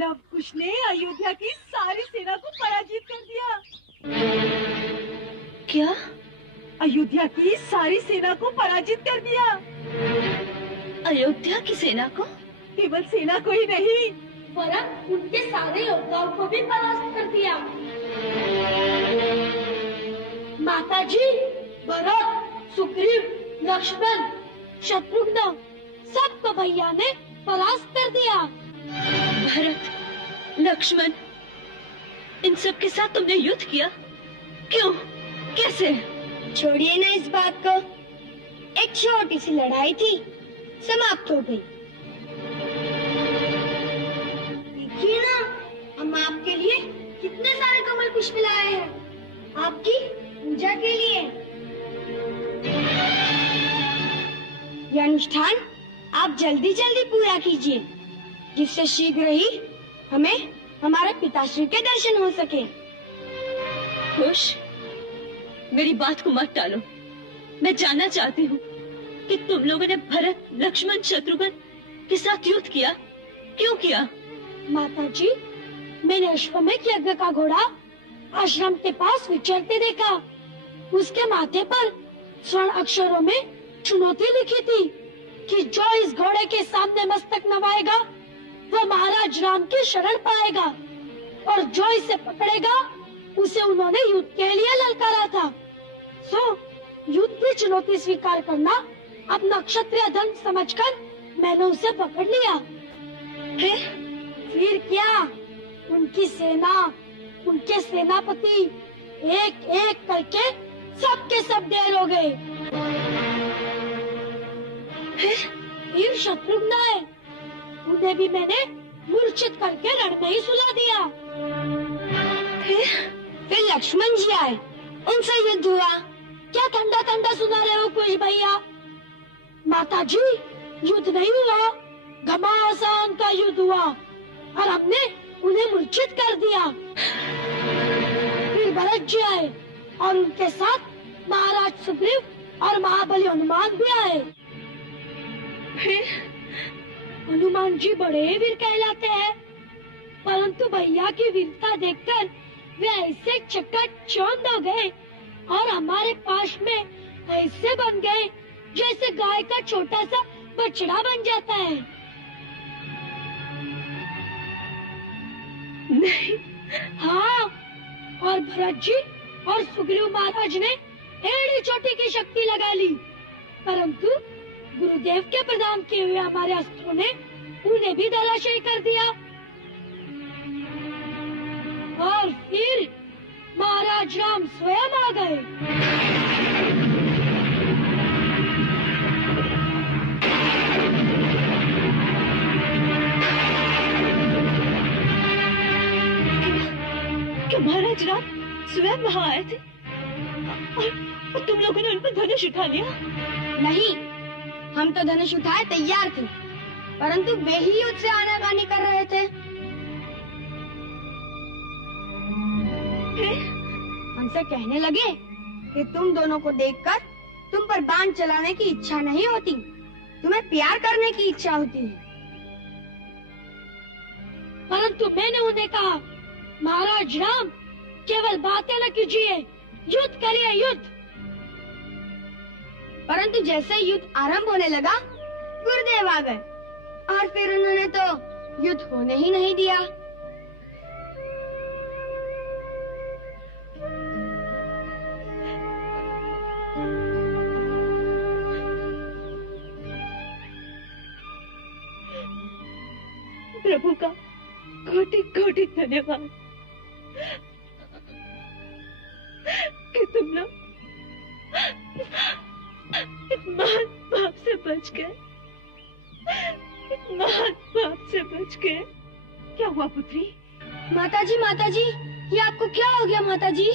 Love कुश ने अयोध्या की सारी सेना को पराजित कर दिया। क्या? अयोध्या की सारी सेना को पराजित कर दिया। अयोध्या की सेना को? केवल सेना को ही नहीं, वरन उनके सारे योद्धाओं को भी परास्त कर दिया। माताजी, भरत, सुग्रीव, लक्ष्मण, शत्रुघ्न सबको भैया ने परास्त कर दिया। भरत, लक्ष्मण, इन सब के साथ तुमने युद्ध किया? क्यों? कैसे? छोड़िए ना इस बात को। एक छोटी सी लड़ाई थी, समाप्त हो गई। देखिए ना, हम आपके लिए कितने सारे कमल पुष्प लाए हैं, आपकी पूजा के लिए। यह अनुष्ठान आप जल्दी जल्दी पूरा कीजिए, जिससे शीघ्र ही हमें हमारे पिताश्री के दर्शन हो सके। खुश, मेरी बात को मत टालो। मैं जानना चाहती हूँ कि तुम लोगों ने भरत, लक्ष्मण, शत्रुघ्न के साथ युद्ध किया, क्यों किया? माताजी, मैंने अश्वमेध यज्ञ का घोड़ा आश्रम के पास विचरते देखा। उसके माथे पर स्वर्ण अक्षरों में चुनौती लिखी थी कि जो इस घोड़े के सामने मस्तक नवाएगा वो महाराज राम की शरण पाएगा, और जो इसे पकड़ेगा उसे उन्होंने युद्ध के लिए ललकारा था। सो युद्ध की चुनौती स्वीकार करना अपना क्षत्रिय धर्म समझकर मैंने उसे पकड़ लिया। फिर क्या, उनकी सेना, उनके सेनापति एक एक करके सबके सब ढेर हो गए। फिर शत्रुघ्न आए, उन्हें भी मैंने मूर्छित करके रण में ही सुला दिया। फिर लक्ष्मण जी आए, उनसे युद्ध हुआ। क्या ठंडा ठंडा सुना रहे हो कुछ भैया? माताजी, युद्ध नहीं हुआ, घमासान का युद्ध हुआ और हमने उन्हें मूर्छित कर दिया। फिर भरत जी आए और उनके साथ महाराज सुग्रीव और महाबली हनुमान भी आए। हनुमान जी बड़े वीर कहलाते हैं, परंतु भैया की वीरता देखकर वे ऐसे चकाचौंध हो गए और हमारे पास में ऐसे बन गए जैसे गाय का छोटा सा बछड़ा बन जाता है। नहीं। हाँ, और भरत जी और सुग्रीव महाराज ने एड़ी चोटी की शक्ति लगा ली, परंतु गुरुदेव के प्रदान किए हुए हमारे अस्त्रों ने उन्हें भी धराशायी कर दिया। और फिर महाराज राम स्वयं आ गए। क्या महाराज राम स्वयं वहाँ आए थे और तुम लोगों ने उन पर धनुष उठा लिया? नहीं, हम तो धनुष उठाए तैयार थे, परंतु वे ही युद्ध से आनाकानी कर रहे थे। हमसे कहने लगे कि तुम दोनों को देखकर तुम पर बाण चलाने की इच्छा नहीं होती, तुम्हें प्यार करने की इच्छा होती है। परंतु मैंने उन्हें कहा, महाराज राम, केवल बातें न कीजिए, युद्ध करिए, युद्ध। परंतु जैसे युद्ध आरंभ होने लगा, गुरुदेव आ गए और फिर उन्होंने तो युद्ध होने ही नहीं दिया। प्रभु का कोटि कोटि धन्यवाद कि तुम लोग एक महान पाप से बच गए, एक महान पाप से बच गए। क्या हुआ पुत्री? माताजी, माताजी, ये आपको क्या हो गया माताजी?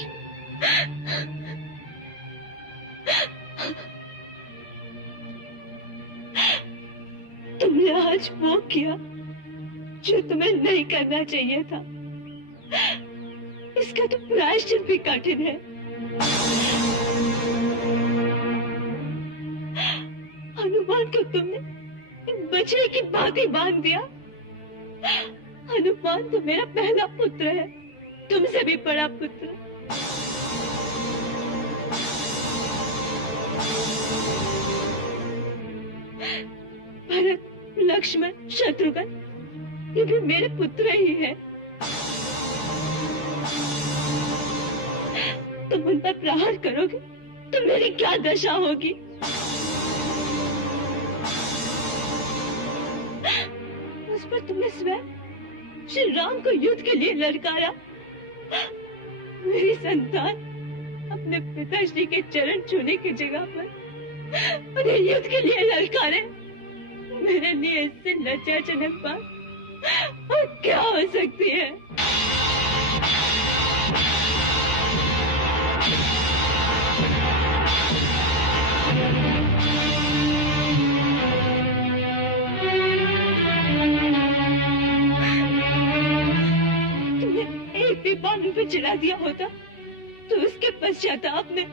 तुमने आज वो किया जो तुम्हें नहीं करना चाहिए था। इसका तो प्रायश्चित भी कठिन है। हनुमान को तुमने बछड़े की भांति बांध दिया हनुमान तो मेरा पहला पुत्र है, तुमसे भी बड़ा पुत्र। भरत, लक्ष्मण, शत्रुघ्न, ये भी मेरे पुत्र ही हैं। तुम उन पर प्रहार करोगे तो मेरी क्या दशा होगी? उस पर तुमने स्वयं श्री राम को युद्ध के लिए ललकारा। मेरी संतान अपने पिताश्री के चरण छूने की जगह पर उन्हें युद्ध के लिए ललकारे। मेरे लिए इससे लज्जाजनक बात और क्या हो सकती है? बानों पे चिढ़ा दिया होता तो उसके पश्चाताप में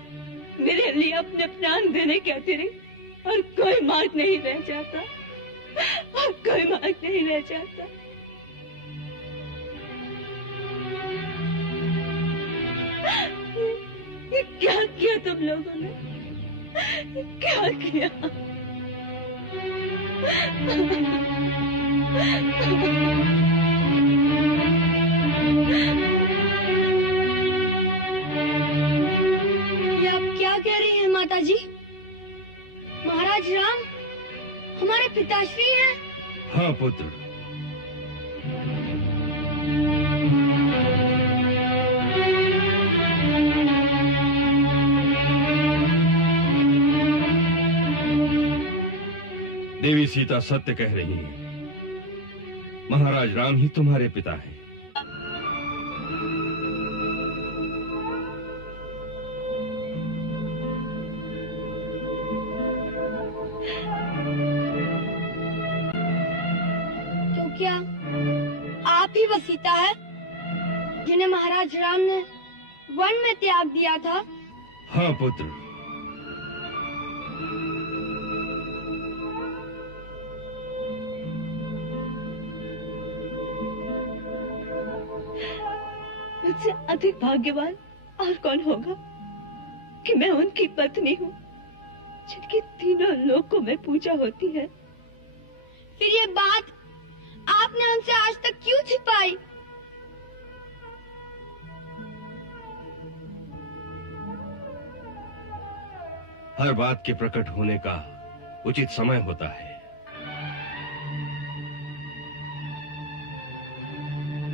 मेरे लिए अपने प्राण देने के अतिरिक्त और कोई मार्ग नहीं रह जाता, और कोई मार्ग नहीं रह जाता। ये क्या किया तुम लोगों ने? क्या किया? कह रही हैं माताजी? महाराज राम हमारे पिताश्री हैं? हाँ पुत्र। देवी सीता सत्य कह रही हैं। महाराज राम ही तुम्हारे पिता हैं। क्या आप ही वो सीता है जिन्हें महाराज राम ने वन में त्याग दिया था? हाँ पुत्र। मुझसे अधिक भाग्यवान और कौन होगा कि मैं उनकी पत्नी हूँ जिनकी तीनों लोकों में पूजा होती है। फिर ये बात आपने उनसे आज तक क्यों छिपाई? हर बात के प्रकट होने का उचित समय होता है।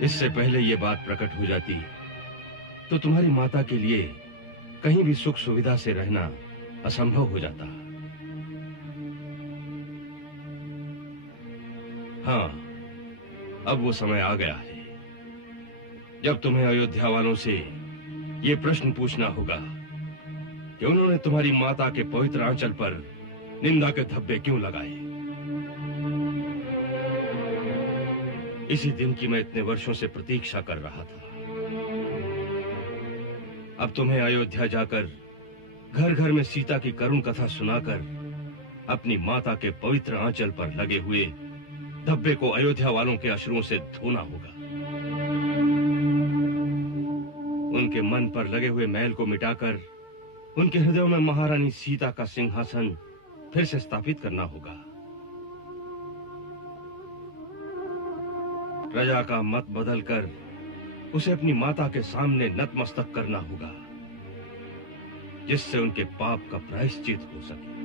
इससे पहले ये बात प्रकट हो जाती तो तुम्हारी माता के लिए कहीं भी सुख सुविधा से रहना असंभव हो जाता। हाँ, अब वो समय आ गया है जब तुम्हें अयोध्या वालों से ये प्रश्न पूछना होगा कि उन्होंने तुम्हारी माता के पवित्र आंचल पर निंदा के धब्बे क्यों लगाए। इसी दिन की मैं इतने वर्षों से प्रतीक्षा कर रहा था। अब तुम्हें अयोध्या जाकर घर घर में सीता की करुण कथा सुनाकर अपनी माता के पवित्र आंचल पर लगे हुए धब्बे को अयोध्या वालों के अश्रुओं से धोना होगा। उनके मन पर लगे हुए मैल को मिटाकर उनके हृदयों में महारानी सीता का सिंहासन फिर से स्थापित करना होगा। प्रजा का मत बदलकर उसे अपनी माता के सामने नतमस्तक करना होगा, जिससे उनके पाप का प्रायश्चित हो सके।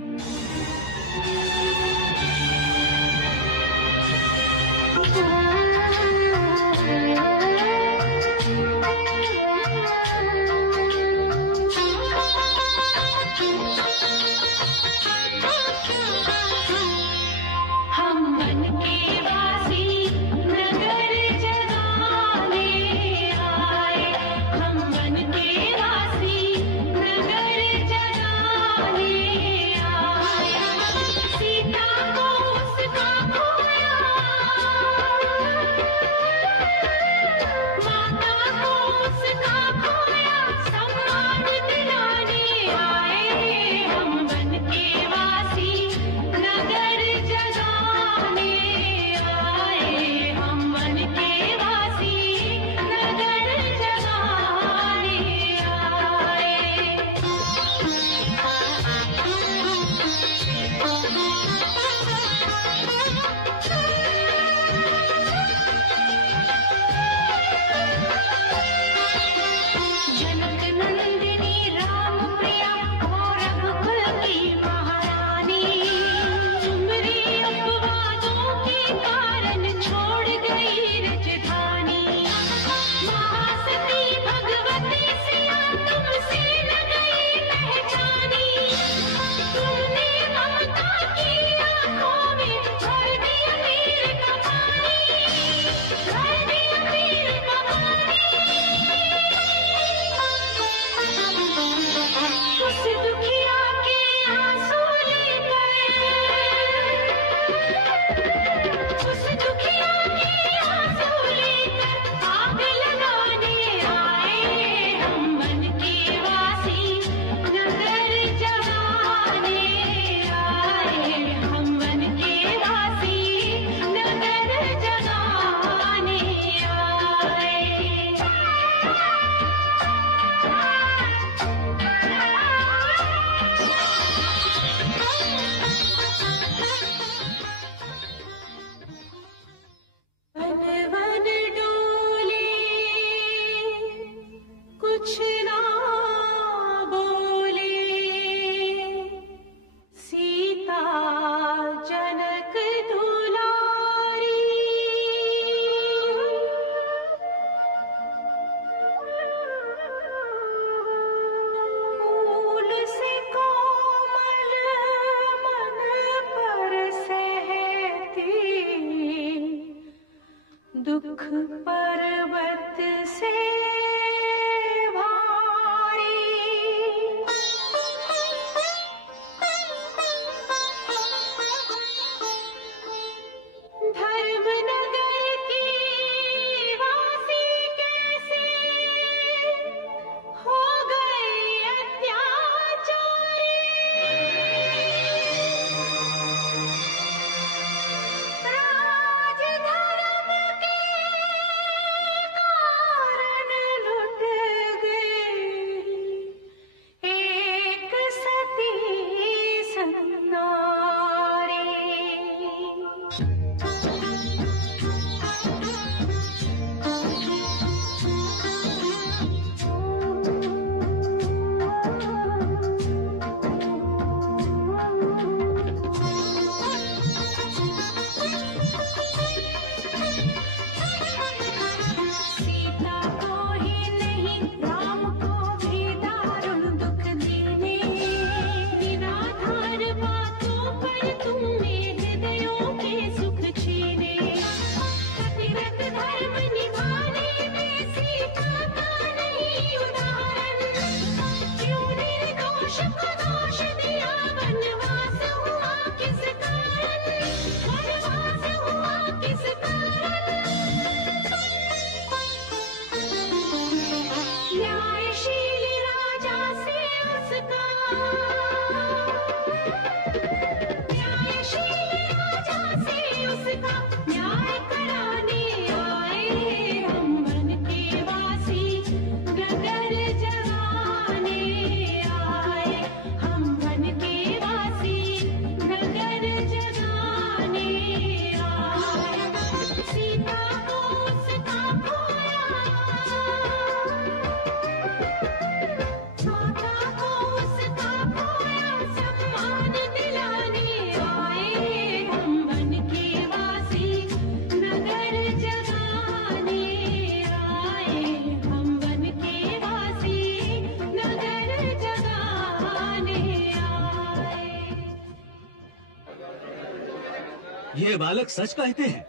ये बालक सच कहते हैं।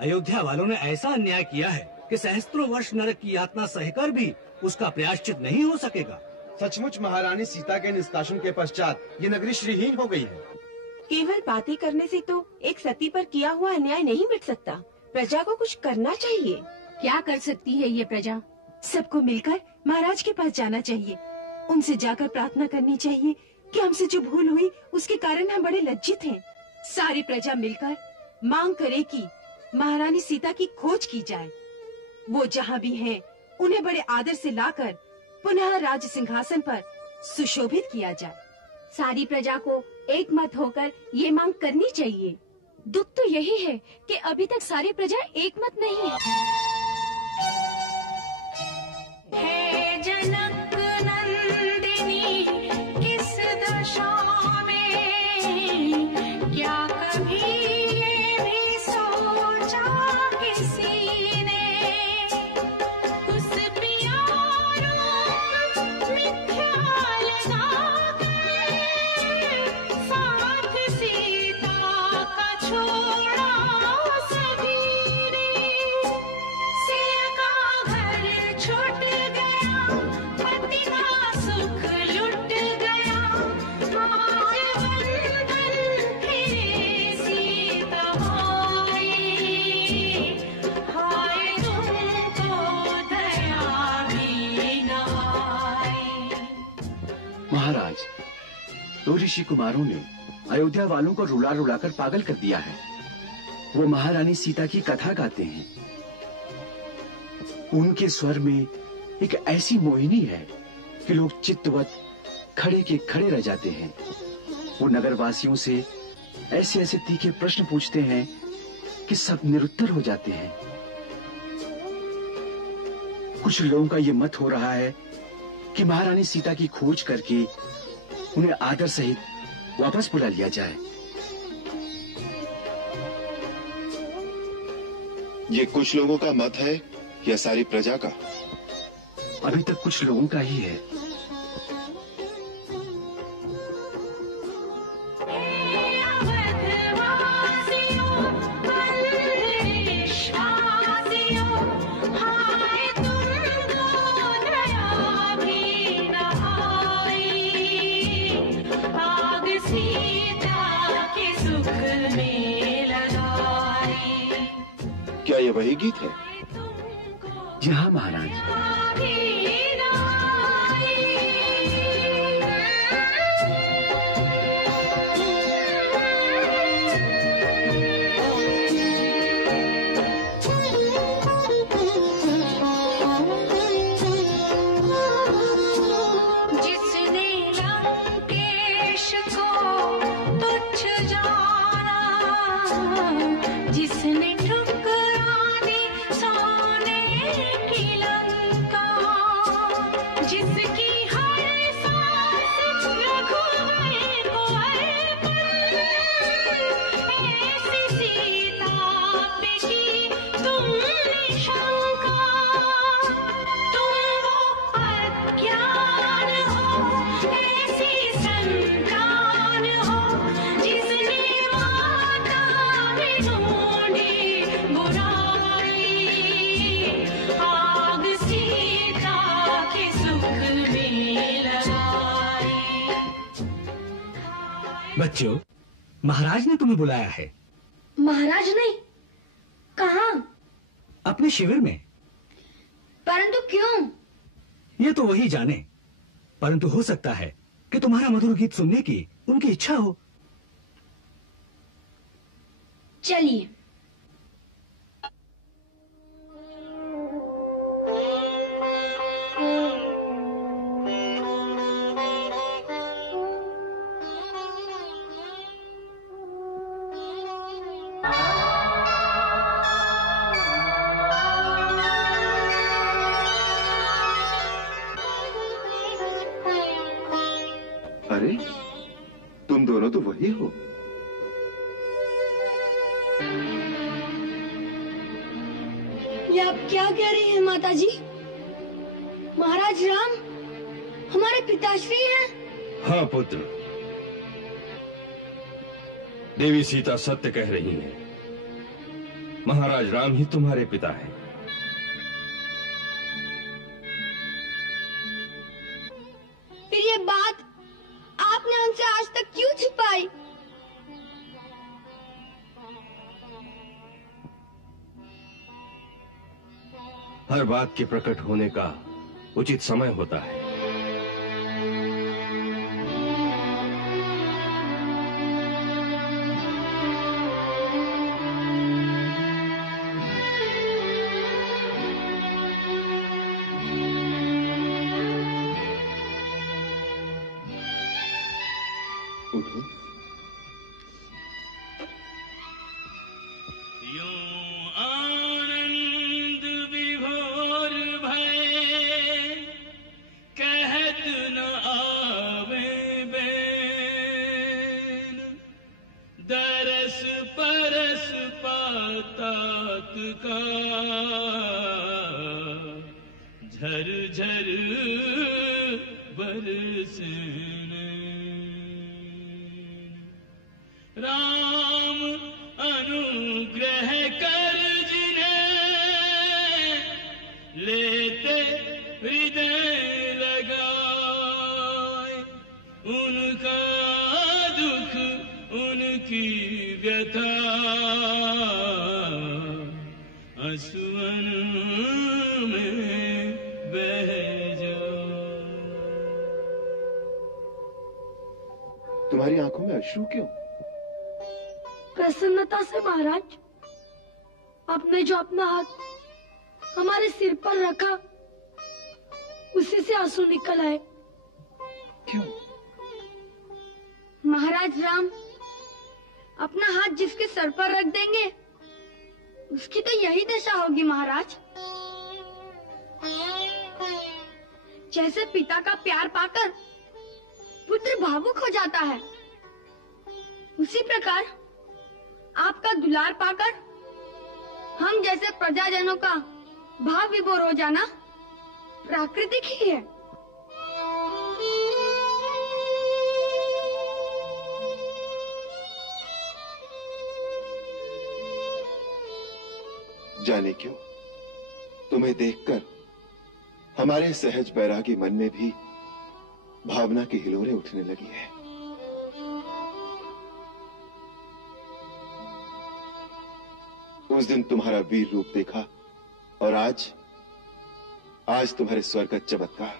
अयोध्या वालों ने ऐसा अन्याय किया है कि सहस्त्रों वर्ष नरक की यातना सहकर भी उसका प्रायश्चित नहीं हो सकेगा। सचमुच महारानी सीता के निष्कासन के पश्चात ये नगरी श्रीहीन हो गई है। केवल बातें करने से तो एक सती पर किया हुआ अन्याय नहीं मिट सकता। प्रजा को कुछ करना चाहिए। क्या कर सकती है ये प्रजा? सबको मिलकर महाराज के पास जाना चाहिए। उनसे जाकर प्रार्थना करनी चाहिए कि हमसे जो भूल हुई उसके कारण हम बड़े लज्जित हैं। सारी प्रजा मिलकर मांग करे कि महारानी सीता की खोज की जाए। वो जहाँ भी हैं, उन्हें बड़े आदर से लाकर पुनः राज सिंहासन पर सुशोभित किया जाए। सारी प्रजा को एक मत होकर ये मांग करनी चाहिए। दुख तो यही है कि अभी तक सारी प्रजा एक मत नहीं है। जनक नंदिनी किस दशा में, क्या कभी ये भी सोचा किसी ने, उस प्यारों मिथ्या लगाकर साथ सीता का छोड़ा सभी ने। सिया का घर छूट गया, पति का सुख लुट गया, आज बंधन फिरे सीता आई। हाय तुमको दया भी न आई। महाराज, दो ऋषि कुमारों ने अयोध्या वालों को रुला रुला कर पागल कर दिया है। वो महारानी सीता की कथा गाते हैं। उनके स्वर में एक ऐसी मोहिनी है कि लोग चित्तवत खड़े के खड़े रह जाते हैं। वो नगरवासियों से ऐसे ऐसे तीखे प्रश्न पूछते हैं कि सब निरुत्तर हो जाते हैं। कुछ लोगों का ये मत हो रहा है कि महारानी सीता की खोज करके उन्हें आदर सहित वापस बुला लिया जाए। ये कुछ लोगों का मत है या सारी प्रजा का? अभी तक कुछ लोगों का ही है। क्या ये वही गीत है? जी हाँ महाराज। जिसने लंकेश को तुच्छ जाना, जिसने ठुकरा दी सोने की लंका, जिसकी हर सांस रघुवर को अर्पण, ऐसी सीता पे की तुमने शंका। तुम वो अज्ञान हो, ऐसी संतान हो, जिसने माता में ढूंढी बुराई, आग सीता के सुख में लगाई। बच्चों, महाराज ने तुम्हें बुलाया है। महाराज नहीं, कहाँ? अपने शिविर में। परंतु क्यों? ये तो वही जाने, परंतु हो सकता है कि तुम्हारा मधुर गीत सुनने की उनकी इच्छा हो। चलिए। अरे, तुम दोनों तो वही हो। ये आप क्या कह रही हैं माताजी? महाराज राम हमारे पिताश्री हैं। हाँ पुत्र, देवी सीता सत्य कह रही हैं। महाराज राम ही तुम्हारे पिता हैं। फिर ये बात आपने उनसे आज तक क्यों छिपाई? हर बात के प्रकट होने का उचित समय होता है। झर बरसने राम अनुग्रह कर जिन्हें लेते हृदय लगाए, उनका दुख उनकी व्यथा आंसुअन में बह जाए। तुम्हारी आंखों में अश्रु क्यों? प्रसन्नता से महाराज। आपने जो अपना हाथ हमारे सिर पर रखा उसी से आंसू निकल आए। क्यों? महाराज राम अपना हाथ जिसके सर पर रख देंगे उसकी तो यही दशा होगी महाराज। जैसे पिता का प्यार पाकर पुत्र भावुक हो जाता है, उसी प्रकार आपका दुलार पाकर हम जैसे प्रजाजनों का भाव विभोर हो जाना प्राकृतिक ही है। जाने क्यों तुम्हें देखकर हमारे सहज बैरागी मन में भी भावना की हिलोरें उठने लगी है। उस दिन तुम्हारा वीर रूप देखा और आज तुम्हारे स्वर का चमत्कार।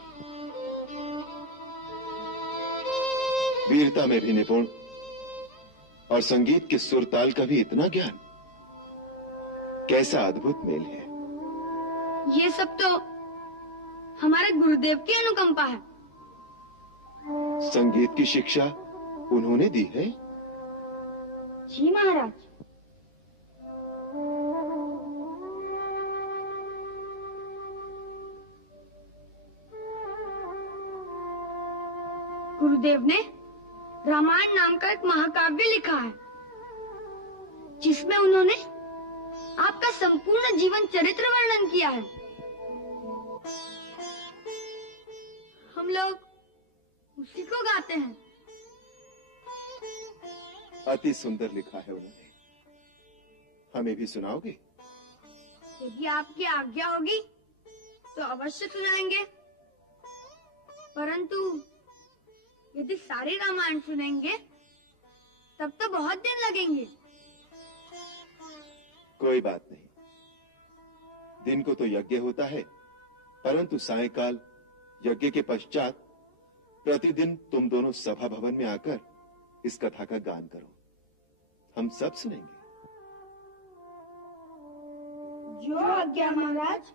वीरता में भी निपुण और संगीत के सुर ताल का भी इतना ज्ञान, कैसा अद्भुत मेल है। ये सब तो हमारे गुरुदेव की अनुकंपा है। संगीत की शिक्षा उन्होंने दी है? जी महाराज। गुरुदेव ने रामायण नाम का एक महाकाव्य लिखा है जिसमें उन्होंने आपका संपूर्ण जीवन चरित्र वर्णन किया है। हम लोग उसी को गाते हैं। अति सुंदर लिखा है उन्होंने। हमें भी सुनाओगे? यदि आपकी आज्ञा होगी तो अवश्य सुनाएंगे, परंतु यदि सारे रामायण सुनेंगे तब तो बहुत दिन लगेंगे। कोई बात नहीं, दिन को तो यज्ञ होता है, परंतु सायंकाल यज्ञ के पश्चात प्रतिदिन तुम दोनों सभा भवन में आकर इस कथा का गान करो, हम सब सुनेंगे। जो आज्ञा महाराज।